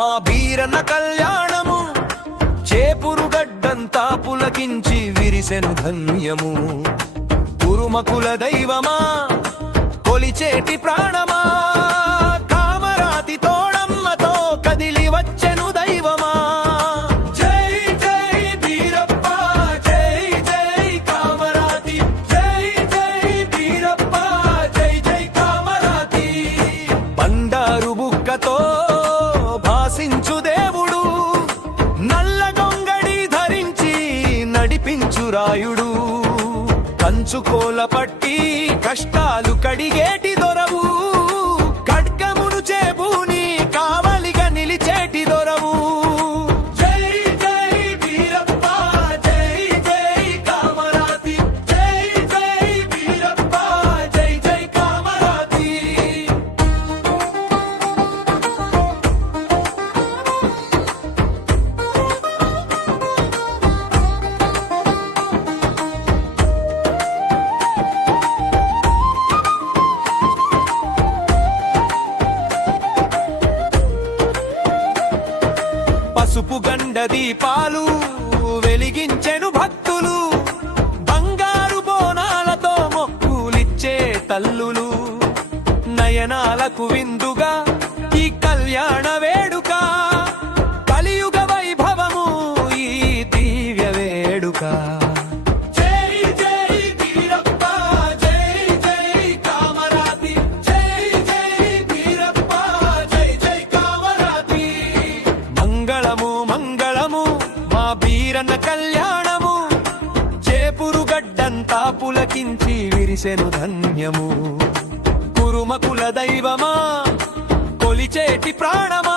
మా బీరన్న కళ్యాణము చేపురుగడ్డంతా పులకించి విరిసెను ధన్యము కురుమకుల దైవమా కొలిచేటి ప్రాణమా కామరాతి తోడమ్మతో కదిలి వచ్చెను దైవమా జై జై వీరప్ప జై జై కామరాతి జై జై వీరప్ప జై జై కామరాతి బండారు బుక్కతో భాసించు దేవుడు నల్ల గొంగడి ధరించి నడిపించు రాయుడు కంచుకోల పట్టి కష్టాలు కడిగేటి దొరవు ఖడ్గమును చేబూని కావలిగా నిలిచేటి దొరవు జై జై వీరప్ప జై జై కామరాతి జై జై వీరప్ప జై జై కామరాతి పసుపు గండ దీపాలు వెలిగించెను భక్తులు బంగారు బోనాలతో మొక్కులిచ్చే తల్లులు నయనాలకు విందుగా ఈ కళ్యాణ వేడుక కలియుగ వైభవము ఈ దివ్య వేడుక జై జై వీరప్ప జై జై కామరాతి జై జై వీరప్ప జై జై కామరాతి మంగళము మంగళము మా బీరన్న కళ్యాణము చేపురుగడ్డంతా పులకించి విరిసెను ధన్యము కురుమకుల దైవమా కొలిచేటి ప్రాణమా